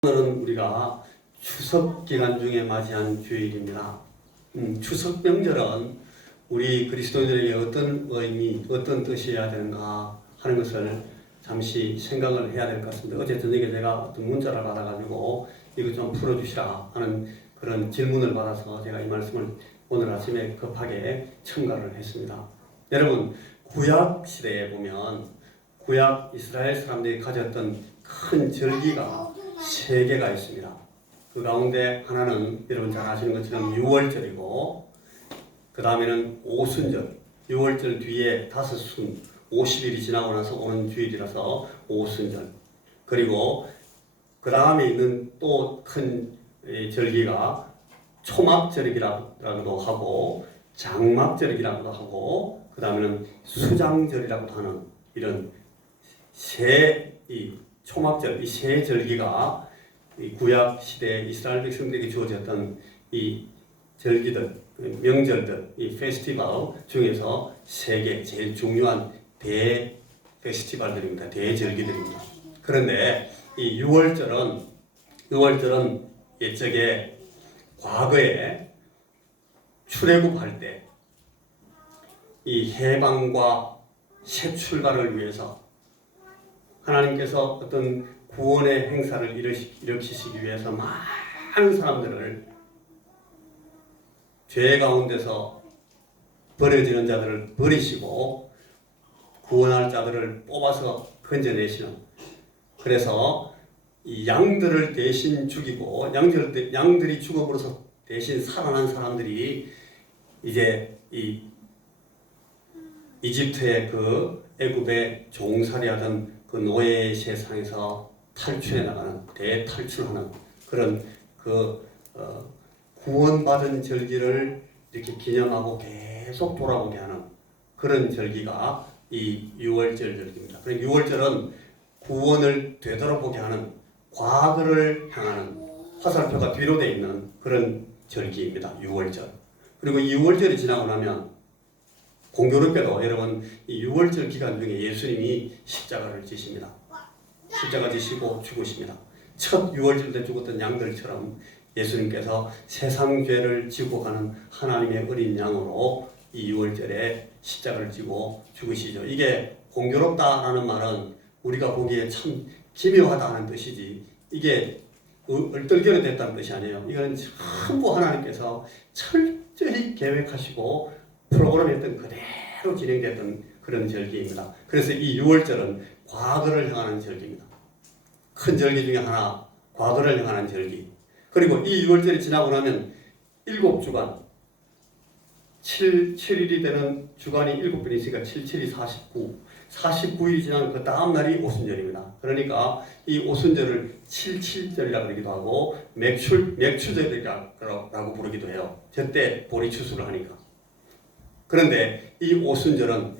오늘은 우리가 추석 기간 중에 맞이한 주일입니다. 추석 명절은 우리 그리스도인들에게 어떤 의미, 어떤 뜻이어야 되는가 하는 것을 잠시 생각을 해야 될 것 같습니다. 어제 저녁에 제가 어떤 문자를 받아가지고 이거 좀 풀어주시라 하는 그런 질문을 받아서 제가 이 말씀을 오늘 아침에 급하게 첨가를 했습니다. 여러분, 구약 시대에 보면 구약 이스라엘 사람들이 가졌던 큰 절기가 세 개가 있습니다. 그 가운데 하나는 여러분 잘 아시는 것처럼 유월절이고, 그 다음에는 오순절, 유월절 뒤에 다섯순 50일이 지나고 나서 오는 주일이라서 오순절, 그리고 그 다음에 있는 또 큰 절기가 초막절이라고도 하고 장막절이라고도 하고, 그 다음에는 수장절이라고도 하는 이런 이 초막절, 이 세 절기가 이 구약 시대 이스라엘 백성들에게 주어졌던 이 절기들, 명절들, 이 페스티벌 중에서 세 개 제일 중요한 대 페스티벌들입니다. 대절기들입니다. 그런데 이 유월절은 옛적에 과거에 출애굽할 때 이 해방과 새 출발을 위해서 하나님께서 어떤 구원의 행사를 일으키시기 위해서 많은 사람들을 죄 가운데서 버려지는 자들을 버리시고 구원할 자들을 뽑아서 건져내시는, 그래서 이 양들을 대신 죽이고 양들이 죽음으로써 대신 살아난 사람들이 이제 이 이집트의 그 애굽의 종살이하던 그 노예의 세상에서 탈출해 나가는, 대탈출하는 그런 구원받은 절기를 이렇게 기념하고 계속 돌아보게 하는 그런 절기가 이 유월절 절기입니다. 그리고 유월절은 구원을 되돌아보게 하는, 과거를 향하는 화살표가 뒤로 되어 있는 그런 절기입니다. 유월절. 그리고 이 유월절이 지나고 나면 공교롭게도 여러분 이 유월절 기간 중에 예수님이 십자가를 지십니다. 십자가 지시고 죽으십니다. 첫 유월절 때 죽었던 양들처럼 예수님께서 세상 죄를 지고 가는 하나님의 어린 양으로 이 유월절에 십자가를 지고 죽으시죠. 이게 공교롭다라는 말은 우리가 보기에 참 기묘하다는 뜻이지, 이게 얼떨결에 됐다는 뜻이 아니에요. 이거는 전부 하나님께서 철저히 계획하시고 프로그램했던 그대로 진행됐던 그런 절기입니다. 그래서 이 유월절은 과거를 향하는 절기입니다. 큰 절기 중에 하나, 과거를 향하는 절기. 그리고 이 유월절이 지나고 나면 7주간 7일이 되는 주간이 7번 있으니까 7, 7이 49일이 지난 그 다음 날이 오순절입니다. 그러니까 이 오순절을 77절이라고 부르기도 하고 맥추절이라고 부르기도 해요. 저때 보리 추수를 하니까. 그런데 이 오순절은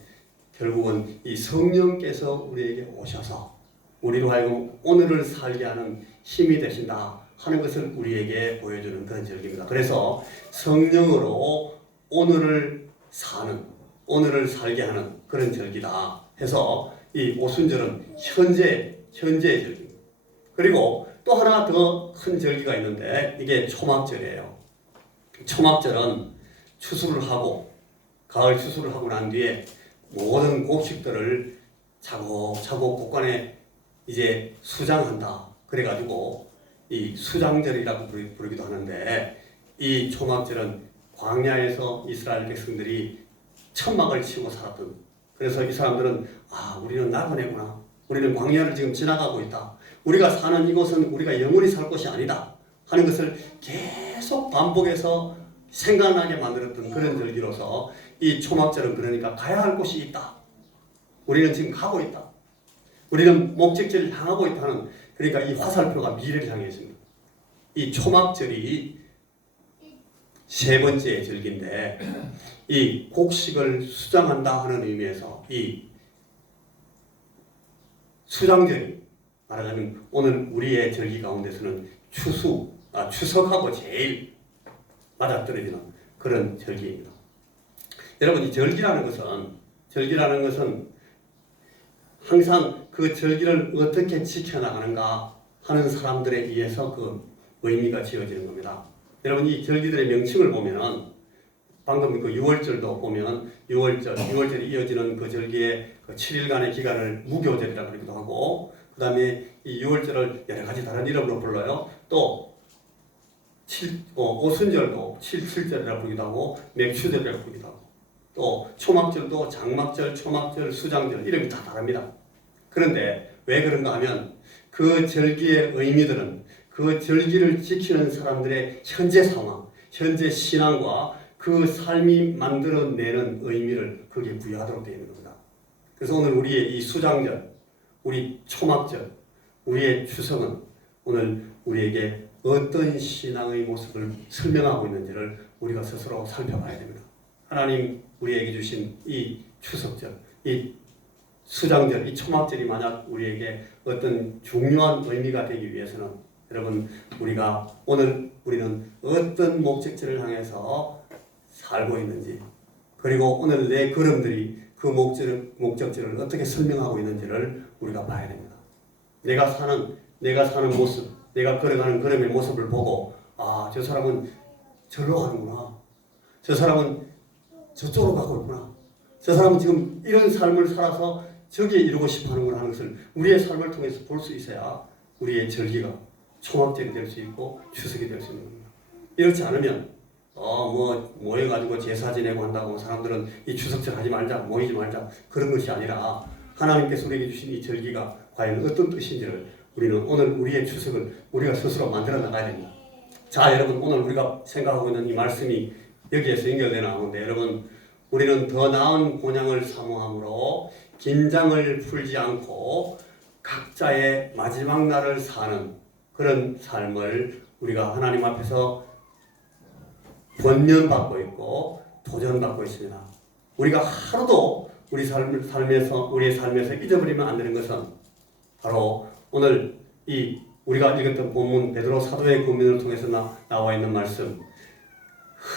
결국은 이 성령께서 우리에게 오셔서 우리로 하여금 오늘을 살게 하는 힘이 되신다 하는 것을 우리에게 보여주는 그런 절기입니다. 그래서 성령으로 오늘을 사는, 오늘을 살게 하는 그런 절기다 해서 이 오순절은 현재의 절기입니다. 그리고 또 하나 더 큰 절기가 있는데 이게 초막절이에요. 초막절은 추수를 하고 가을 추수를 하고 난 뒤에 모든 곡식들을 차곡차곡 곳간에 이제 수장한다. 그래가지고 이 수장절이라고 부르기도 하는데, 이 초막절은 광야에서 이스라엘 백성들이 천막을 치고 살았던, 그래서 이 사람들은 우리는 나그네구나, 우리는 광야를 지금 지나가고 있다, 우리가 사는 이곳은 우리가 영원히 살 곳이 아니다 하는 것을 계속 반복해서 생각나게 만들었던 그런 절기로서 이 초막절은 그러니까 가야 할 곳이 있다, 우리는 지금 가고 있다, 우리는 목적지를 향하고 있다는, 그러니까 이 화살표가 미래를 향해 있습니다. 이 초막절이 세 번째 절기인데, 이 곡식을 수장한다 하는 의미에서 이 수장절이 말하자면 오늘 우리의 절기 가운데서는 추석하고 제일 맞아떨어지는 그런 절기입니다. 여러분, 이 절기라는 것은 항상 그 절기를 어떻게 지켜나가는가 하는 사람들에 의해서 그 의미가 지어지는 겁니다. 여러분 이 절기들의 명칭을 보면은 방금 그 6월절도 보면 6월절이 이어지는 그 절기의 그 7일간의 기간을 무교절이라고 그러기도 하고 그 다음에 이 6월절을 여러 가지 다른 이름으로 불러요. 또 오순절도 7절이라고 부르기도 하고 맥추절이라고 부르기도 하고 또 초막절도 장막절, 초막절, 수장절 이름이 다 다릅니다. 그런데 왜 그런가 하면 그 절기의 의미들은 그 절기를 지키는 사람들의 현재 상황, 현재 신앙과 그 삶이 만들어내는 의미를 거기에 부여하도록 되어 있는 겁니다. 그래서 오늘 우리의 이 수장절, 우리 초막절, 우리의 추석은 오늘 우리에게 어떤 신앙의 모습을 설명하고 있는지를 우리가 스스로 살펴봐야 됩니다. 하나님 우리에게 주신 이 추석절, 이 수장절, 이 초막절이 만약 우리에게 어떤 중요한 의미가 되기 위해서는 여러분 우리는 어떤 목적지를 향해서 살고 있는지 그리고 오늘 내 걸음들이 그 목적지를 어떻게 설명하고 있는지를 우리가 봐야 됩니다. 내가 사는 모습, 내가 걸어가는 걸음의 모습을 보고 저 사람은 절로 가는구나. 저 사람은 저쪽으로 가고 있구나. 저 사람은 지금 이런 삶을 살아서 저기에 이루고 싶어 하는구나 하는 것을 우리의 삶을 통해서 볼 수 있어야 우리의 절기가 초막절이 될 수 있고 추석이 될 수 있는 겁니다. 이렇지 않으면 모여가지고 제사 지내고 한다고 사람들은 이 추석절 하지 말자, 모이지 말자 그런 것이 아니라 하나님께서 우리에게 주신 이 절기가 과연 어떤 뜻인지를 우리는 오늘 우리의 추석을 우리가 스스로 만들어 나가야 됩니다. 자 여러분 오늘 우리가 생각하고 있는 이 말씀이 여기에서 연결되어 나오는데 여러분 우리는 더 나은 본향을 사모함으로 긴장을 풀지 않고 각자의 마지막 날을 사는 그런 삶을 우리가 하나님 앞에서 권면받고 있고 도전받고 있습니다. 우리가 하루도 우리의 삶에서 잊어버리면 안 되는 것은 바로 오늘 우리가 읽었던 본문 베드로 사도의 권면을 통해서 나와 있는 말씀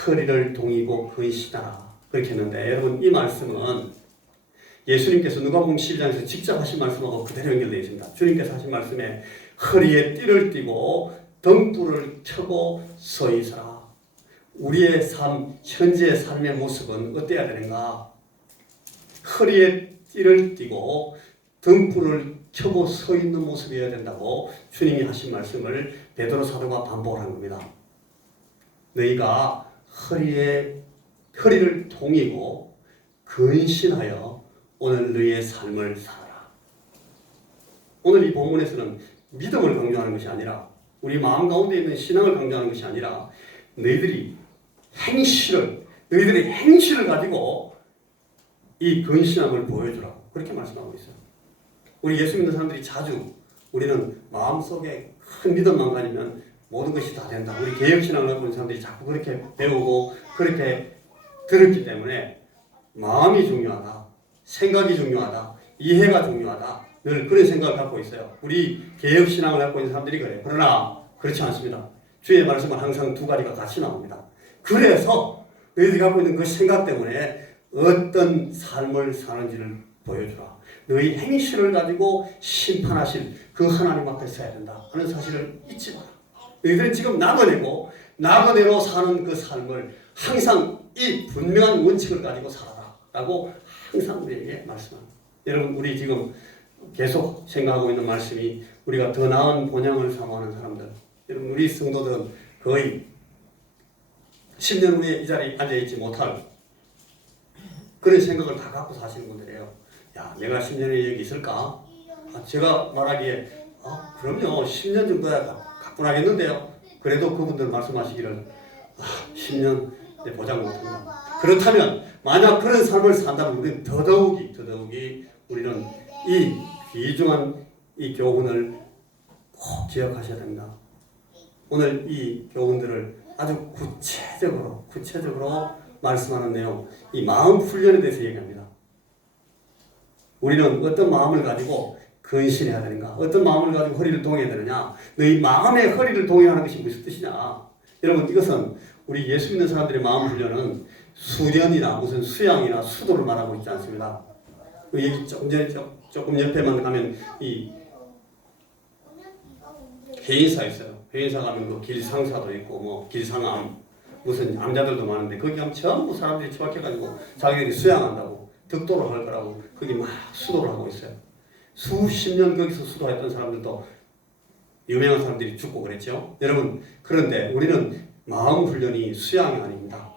허리를 동이고 근신하라 그렇게 했는데 여러분 이 말씀은 예수님께서 누가복음 11장에서 직접 하신 말씀하고 그대로 연결되어 있습니다. 주님께서 하신 말씀에 허리에 띠를 띠고 등불을 켜고 서 있으라. 우리의 삶, 현재의 삶의 모습은 어때야 되는가? 허리에 띠를 띠고 등불을 켜고 서 있는 모습이어야 된다고 주님이 하신 말씀을 베드로 사도가 반복을 한 겁니다. 너희가 허리를 동이고 근신하여 오늘 너희의 삶을 살아라. 오늘 이 본문에서는 믿음을 강조하는 것이 아니라 우리 마음 가운데 있는 신앙을 강조하는 것이 아니라 너희들의 행실을 가지고 이 근신함을 보여주라고 그렇게 말씀하고 있어요. 우리 예수 믿는 사람들이 자주 우리는 마음속에 큰 믿음만 가지면 모든 것이 다 된다. 우리 개혁신앙을 갖고 있는 사람들이 자꾸 그렇게 배우고 그렇게 들었기 때문에 마음이 중요하다. 생각이 중요하다. 이해가 중요하다. 늘 그런 생각을 갖고 있어요. 우리 개혁신앙을 갖고 있는 사람들이 그래요. 그러나 그렇지 않습니다. 주의 말씀은 항상 두 가지가 같이 나옵니다. 그래서 너희들이 갖고 있는 그 생각 때문에 어떤 삶을 사는지를 보여주라. 너희 행실을 가지고 심판하실 그 하나님 앞에 서야 된다 하는 사실을 잊지 마라. 너희들은 지금 나그네로 사는 그 삶을 항상 이 분명한 원칙을 가지고 살아라 라고 항상 우리에게 말씀합니다. 여러분 우리 지금 계속 생각하고 있는 말씀이 우리가 더 나은 본향을 사모하는 사람들, 여러분 우리 성도들은 거의 10년 후에 이 자리에 앉아있지 못할 그런 생각을 다 갖고 사시는 분들이에요. 야, 내가 10년 후에 여기 있을까? 제가 말하기에 그럼요 10년 정도야 가뿐하겠는데요. 그래도 그분들 말씀하시기를 10년 보장 못한다. 그렇다면 만약 그런 삶을 산다면 우리는 더더욱이 우리는 이 귀중한 이 교훈을 꼭 기억하셔야 됩니다. 오늘 이 교훈들을 아주 구체적으로 말씀하는 내용, 이 마음 훈련에 대해서 얘기합니다. 우리는 어떤 마음을 가지고 근신해야 되는가? 어떤 마음을 가지고 허리를 동여야 되느냐? 너희 마음의 허리를 동여하는 것이 무슨 뜻이냐? 여러분 이것은 우리 예수 믿는 사람들의 마음 훈련은 수련이나 무슨 수양이나 수도를 말하고 있지 않습니다. 조금 옆에만 가면 이 회인사 있어요. 회인사 가면 그 길상사도 있고 뭐 길상암 무슨 암자들도 많은데 거기 가면 전부 사람들이 처박혀가지고 자기들이 수양한다고 득도를 할 거라고 거기 막 수도를 하고 있어요. 수십 년 거기서 수도했던 사람들도 유명한 사람들이 죽고 그랬죠. 여러분, 그런데 우리는 마음 훈련이 수양이 아닙니다.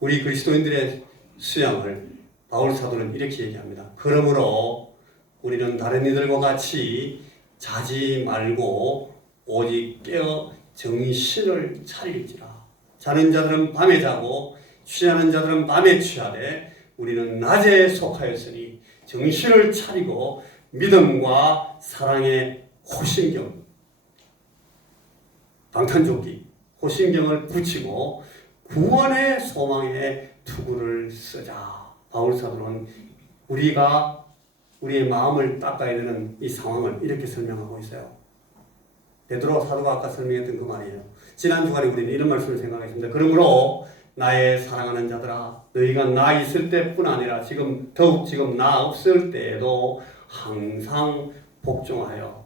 우리 그리스도인들의 수양을 바울 사도는 이렇게 얘기합니다. 그러므로 우리는 다른 이들과 같이 자지 말고 오직 깨어 정신을 차릴지라. 자는 자들은 밤에 자고 취하는 자들은 밤에 취하되 우리는 낮에 속하였으니 정신을 차리고 믿음과 사랑의 호신경, 방탄조끼, 호신경을 붙이고 구원의 소망에 투구를 쓰자. 바울 사도는 우리가 우리의 마음을 닦아야 되는 이 상황을 이렇게 설명하고 있어요. 베드로 사도가 아까 설명했던 그 말이에요. 지난 주간에 우리는 이런 말씀을 생각했습니다. 그러므로 나의 사랑하는 자들아, 너희가 나 있을 때뿐 아니라 더욱 지금 나 없을 때에도 항상 복종하여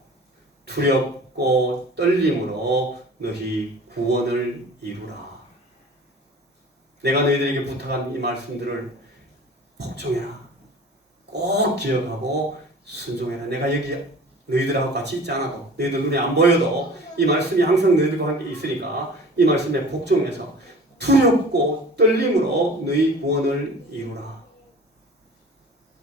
두렵고 떨림으로 너희 구원을 이루라. 내가 너희들에게 부탁한 이 말씀들을 복종해라. 꼭 기억하고 순종해라. 내가 여기 너희들하고 같이 있지 않아도 너희들 눈에 안 보여도 이 말씀이 항상 너희들과 함께 있으니까 이 말씀에 복종해서 두렵고 떨림으로 너희 구원을 이루라.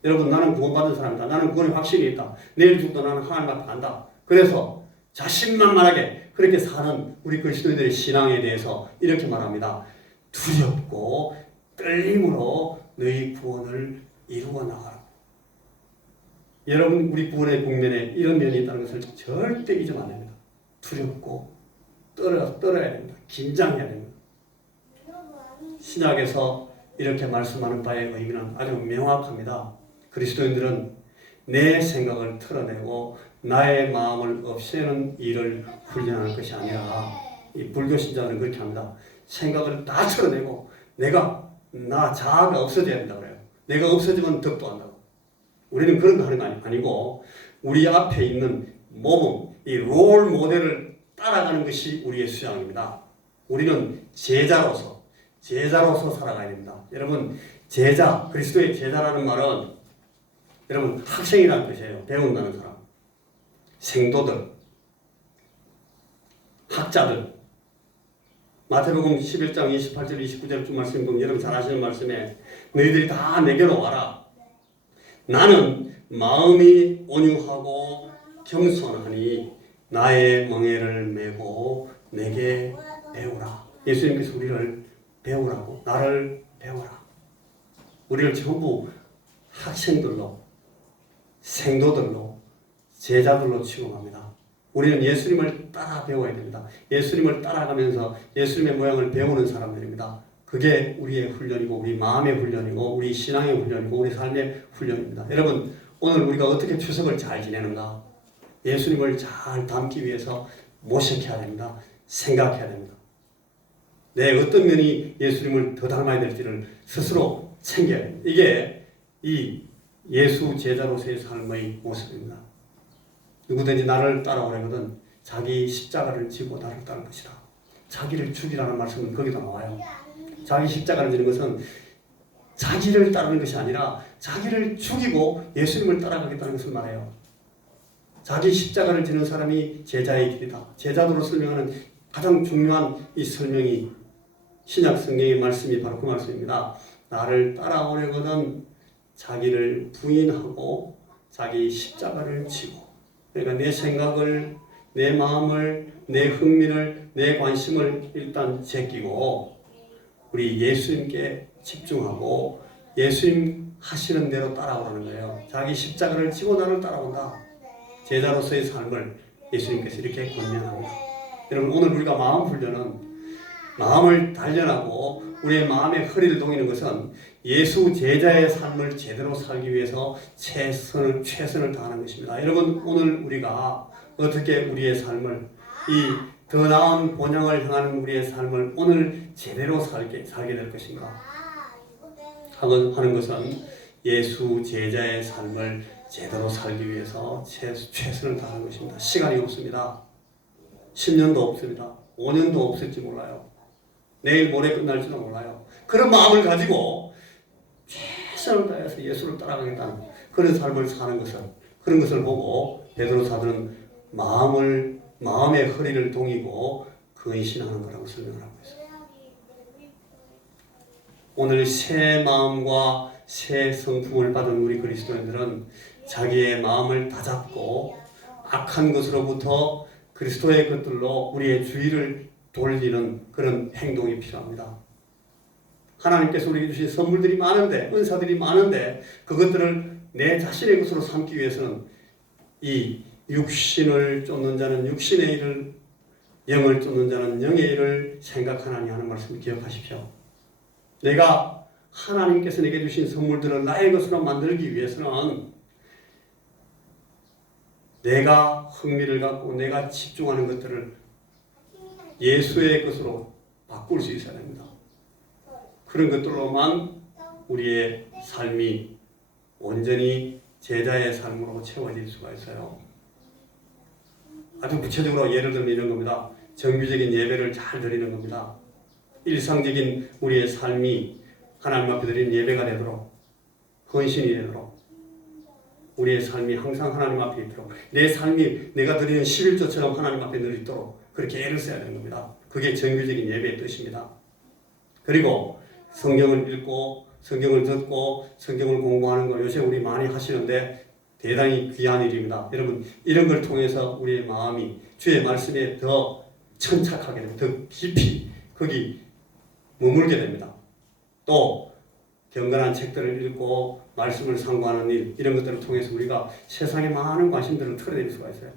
여러분, 나는 구원받은 사람이다. 나는 구원에 확신이 있다. 내일 죽도 나는 하나님 앞에 간다. 그래서 자신만만하게 그렇게 사는 우리 그리스도인들의 신앙에 대해서 이렇게 말합니다. 두렵고 떨림으로 너희 구원을 이루어 나가라. 여러분, 우리 구원의 국면에 이런 면이 있다는 것을 절대 잊으면 안 됩니다. 두렵고 떨어야 됩니다. 긴장해야 됩니다. 신약에서 이렇게 말씀하는 바의 의미는 아주 명확합니다. 그리스도인들은 내 생각을 털어내고 나의 마음을 없애는 일을 훈련하는 것이 아니라 이 불교 신자는 그렇게 합니다. 생각을 다 털어내고 나 자아가 없어져야 된다 그래요. 내가 없어지면 덕도 한다고. 우리는 그런 거 하는 거 아니고 우리 앞에 있는 모범, 이 롤 모델을 따라가는 것이 우리의 수양입니다. 우리는 제자로서 살아가야 됩니다. 여러분, 제자, 그리스도의 제자라는 말은 여러분 학생이라는 뜻이에요. 배운다는 사람. 생도들, 학자들. 마태복음 11장 28절 29절 좀 말씀 보면 여러분 잘 아시는 말씀에 너희들이 다 내게로 와라. 나는 마음이 온유하고 겸손하니 나의 멍에를 메고 내게 배우라. 예수님께서 우리를 배우라고, 나를 배우라. 우리를 전부 학생들로, 생도들로, 제자들로 취급합니다. 우리는 예수님을 따라 배워야 됩니다. 예수님을 따라가면서 예수님의 모양을 배우는 사람들입니다. 그게 우리의 훈련이고 우리 마음의 훈련이고 우리 신앙의 훈련이고 우리 삶의 훈련입니다. 여러분, 오늘 우리가 어떻게 추석을 잘 지내는가? 예수님을 잘 담기 위해서 모색해야 됩니다. 생각해야 됩니다. 내 어떤 면이 예수님을 더 닮아야 될지를 스스로 챙겨야 됩니다. 이게 이 예수 제자로서의 삶의 모습입니다. 누구든지 나를 따라오려거든 자기 십자가를 지고 나를 따를 것이다. 자기를 죽이라는 말씀은 거기도 나와요. 자기 십자가를 지는 것은 자기를 따르는 것이 아니라 자기를 죽이고 예수님을 따라가겠다는 것을 말해요. 자기 십자가를 지는 사람이 제자의 길이다. 제자도로 설명하는 가장 중요한 이 설명이 신약 성경의 말씀이 바로 그 말씀입니다. 나를 따라오려거든 자기를 부인하고 자기 십자가를 지고, 그러니까 내 생각을, 내 마음을, 내 흥미를, 내 관심을 일단 제끼고 우리 예수님께 집중하고 예수님 하시는 대로 따라오라는 거예요. 자기 십자가를 지고 나를 따라온다. 제자로서의 삶을 예수님께서 이렇게 권면합니다. 여러분, 오늘 우리가 마음 훈련은 마음을 단련하고 우리의 마음의 허리를 동이는 것은 예수 제자의 삶을 제대로 살기 위해서 최선을 다하는 것입니다. 여러분, 오늘 우리가 어떻게 우리의 삶을 이 더 나은 본향을 향하는 우리의 삶을 오늘 제대로 살게 될 것인가 하는 것은 예수 제자의 삶을 제대로 살기 위해서 최선을 다하는 것입니다. 시간이 없습니다. 10년도 없습니다. 5년도 없을지 몰라요. 내일 모레 끝날지도 몰라요. 그런 마음을 가지고 최선을 다해서 예수를 따라가겠다는 그런 삶을 사는 것을, 그런 것을 보고 베드로 사도는 마음의 허리를 동이고 근신하는 거라고 설명을 하고 있어요. 오늘 새 마음과 새 성품을 받은 우리 그리스도인들은 자기의 마음을 다잡고 악한 것으로부터 그리스도의 것들로 우리의 주의를 돌리는 그런 행동이 필요합니다. 하나님께서 우리에게 주신 선물들이 많은데, 은사들이 많은데 그것들을 내 자신의 것으로 삼기 위해서는 이 육신을 쫓는 자는 육신의 일을, 영을 쫓는 자는 영의 일을 생각하나니 하는 말씀을 기억하십시오. 내가 하나님께서 내게 주신 선물들을 나의 것으로 만들기 위해서는 내가 흥미를 갖고 내가 집중하는 것들을 예수의 것으로 바꿀 수 있어야 됩니다. 그런 것들로만 우리의 삶이 온전히 제자의 삶으로 채워질 수가 있어요. 아주 구체적으로 예를 들면 이런 겁니다. 정규적인 예배를 잘 드리는 겁니다. 일상적인 우리의 삶이 하나님 앞에 드리는 예배가 되도록, 헌신이 되도록, 우리의 삶이 항상 하나님 앞에 있도록, 내 삶이 내가 드리는 11조처럼 하나님 앞에 늘 있도록 그렇게 애를 써야 되는 겁니다. 그게 정규적인 예배의 뜻입니다. 그리고 성경을 읽고 성경을 듣고 성경을 공부하는 거 요새 우리 많이 하시는데 대단히 귀한 일입니다. 여러분, 이런 걸 통해서 우리의 마음이 주의 말씀에 더 천착하게 됩니다. 더 깊이 거기 머물게 됩니다. 또 경건한 책들을 읽고 말씀을 상고하는 일, 이런 것들을 통해서 우리가 세상의 많은 관심들을 털어낼 수가 있어요.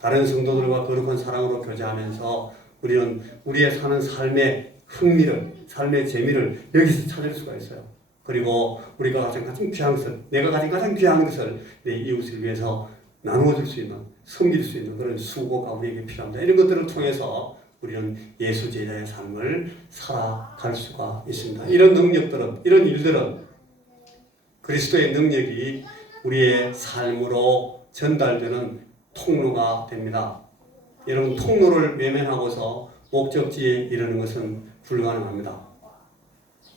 다른 성도들과 거룩한 사랑으로 교제하면서 우리는 우리의 사는 삶의 흥미를, 삶의 재미를 여기서 찾을 수가 있어요. 그리고 우리가 가장 귀한 것을, 내가 가장 귀한 것을 내 이웃을 위해서 나누어줄 수 있는, 섬길 수 있는 그런 수고가 우리에게 필요합니다. 이런 것들을 통해서 우리는 예수 제자의 삶을 살아갈 수가 있습니다. 이런 능력들은, 이런 일들은 그리스도의 능력이 우리의 삶으로 전달되는 통로가 됩니다. 여러분, 통로를 외면하고서 목적지에 이르는 것은 불가능합니다.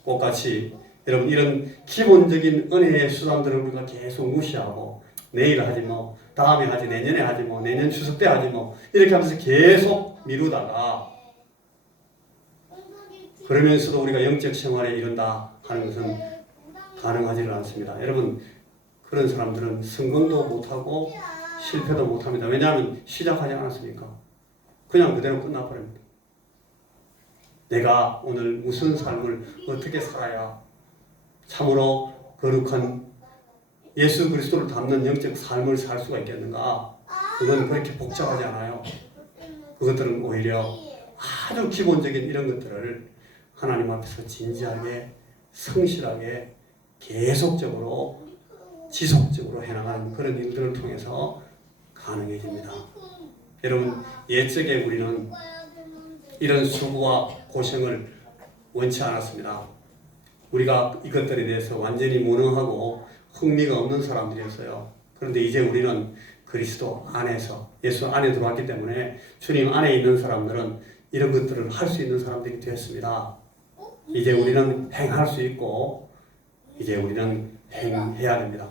똑같이 여러분, 이런 기본적인 은혜의 수단들을 우리가 계속 무시하고 내일 하지 뭐, 다음에 하지, 내년에 하지 뭐, 내년 추석 때 하지 뭐, 이렇게 하면서 계속 미루다가 그러면서도 우리가 영적 생활에 이른다 하는 것은 가능하지는 않습니다. 여러분, 그런 사람들은 성공도 못하고 실패도 못합니다. 왜냐하면 시작하지 않았으니까. 그냥 그대로 끝나버립니다. 내가 오늘 무슨 삶을 어떻게 살아야 참으로 거룩한 예수 그리스도를 닮는 영적 삶을 살 수가 있겠는가? 그건 그렇게 복잡하지 않아요. 그것들은 오히려 아주 기본적인 이런 것들을 하나님 앞에서 진지하게, 성실하게, 계속적으로, 지속적으로 해나가는 그런 일들을 통해서 가능해집니다. 여러분, 옛적에 우리는 이런 수고와 고생을 원치 않았습니다. 우리가 이것들에 대해서 완전히 무능하고 흥미가 없는 사람들이었어요. 그런데 이제 우리는 그리스도 안에서, 예수 안에 들어왔기 때문에 주님 안에 있는 사람들은 이런 것들을 할 수 있는 사람들이 되었습니다. 이제 우리는 행할 수 있고 이제 우리는 행해야 됩니다.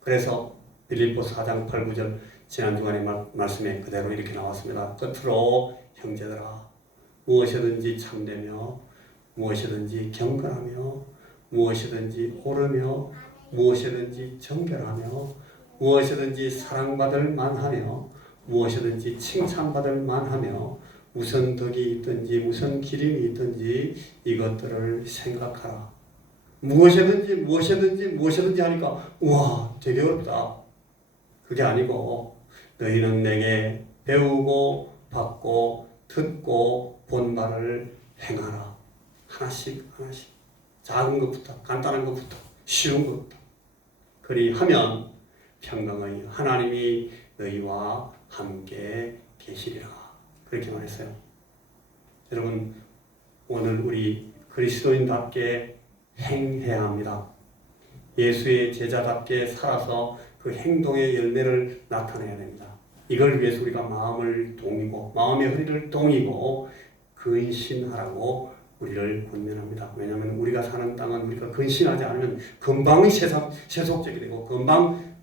그래서 빌립보서 4장 8, 9절 지난 주간의 말씀에 그대로 이렇게 나왔습니다. 끝으로 형제들아, 무엇이든지 참되며 무엇이든지 경건하며 무엇이든지 옳으며 무엇이든지 정결하며 무엇이든지 사랑받을 만하며 무엇이든지 칭찬받을 만하며 무슨 덕이 있든지 무슨 기림이 있든지 이것들을 생각하라. 무엇이든지 하니까 우와, 되게 어렵다. 그게 아니고 너희는 내게 배우고 받고 듣고 본 바를 행하라. 하나씩 작은 것부터, 간단한 것부터, 쉬운 것부터. 그리하면 평강의 하나님이 너희와 함께 계시리라. 그렇게 말했어요. 여러분, 오늘 우리 그리스도인답게 행해야 합니다. 예수의 제자답게 살아서 그 행동의 열매를 나타내야 됩니다. 이걸 위해서 우리가 마음을 동이고 마음의 허리를 동이고 근신하라고 우리를 권면합니다. 왜냐하면 우리가 사는 땅은 우리가 근신하지 않으면 금방 세속적이 되고 금방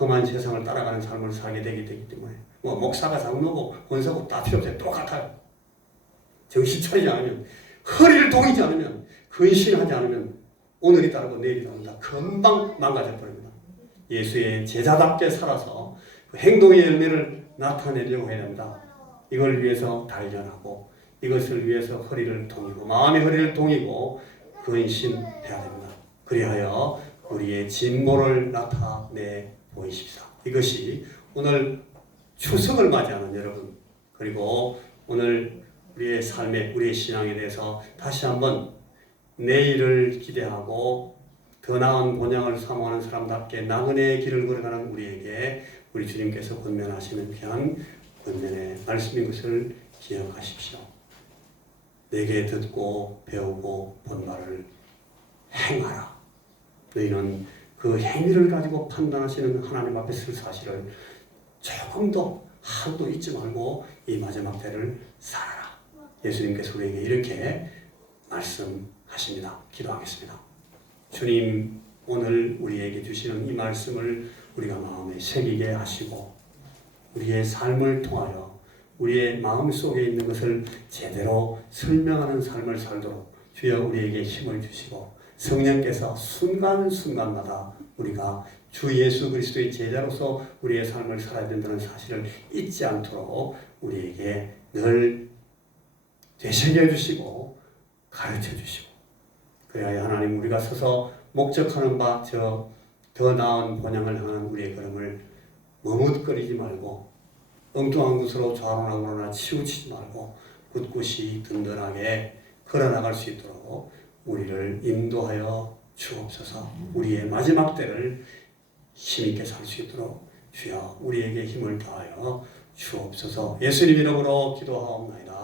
험한 세상을 따라가는 삶을 살게 되기 때문에 뭐 목사가 장로고 권사고 다 필요 없어요. 똑같아요. 정신 차리지 않으면 허리를 동이지 않으면 근신하지 않으면 오늘이 다르고 내일이 다릅니다. 금방 망가져 버립니다. 예수의 제자답게 살아서 그 행동의 열매를 나타내려고 해야 됩니다. 이걸 위해서 단련하고 이것을 위해서 허리를 동이고 마음의 허리를 동이고 근신해야 됩니다. 그리하여 우리의 진보를 나타내 보이십사. 이것이 오늘 추석을 맞이하는 여러분 그리고 오늘 우리의 삶에 우리의 신앙에 대해서 다시 한번 내일을 기대하고 더 나은 본향을 사모하는 사람답게 나그네의 길을 걸어가는 우리에게 우리 주님께서 권면하시는 귀한 권면의 말씀인 것을 기억하십시오. 내게 듣고 배우고 본 바를 행하라. 너희는 그 행위를 가지고 판단하시는 하나님 앞에 설 사실을 조금도 하루도 잊지 말고 이 마지막 때를 살아라. 예수님께서 우리에게 이렇게 말씀하십니다. 기도하겠습니다. 주님, 오늘 우리에게 주시는 이 말씀을 우리가 마음에 새기게 하시고 우리의 삶을 통하여 우리의 마음속에 있는 것을 제대로 설명하는 삶을 살도록 주여 우리에게 힘을 주시고 성령께서 순간순간마다 우리가 주 예수 그리스도의 제자로서 우리의 삶을 살아야 된다는 사실을 잊지 않도록 우리에게 늘 되새겨 주시고 가르쳐 주시고 그래야 하나님 우리가 서서 목적하는 바 저 더 나은 본향을 향한 우리의 걸음을 머뭇거리지 말고 엉뚱한 곳으로 좌로나 우로나 치우치지 말고 굳굳이 든든하게 걸어나갈 수 있도록 우리를 인도하여 주옵소서. 우리의 마지막 때를 힘있게 살 수 있도록 주여 우리에게 힘을 다하여 주옵소서. 예수님 이름으로 기도하옵나이다.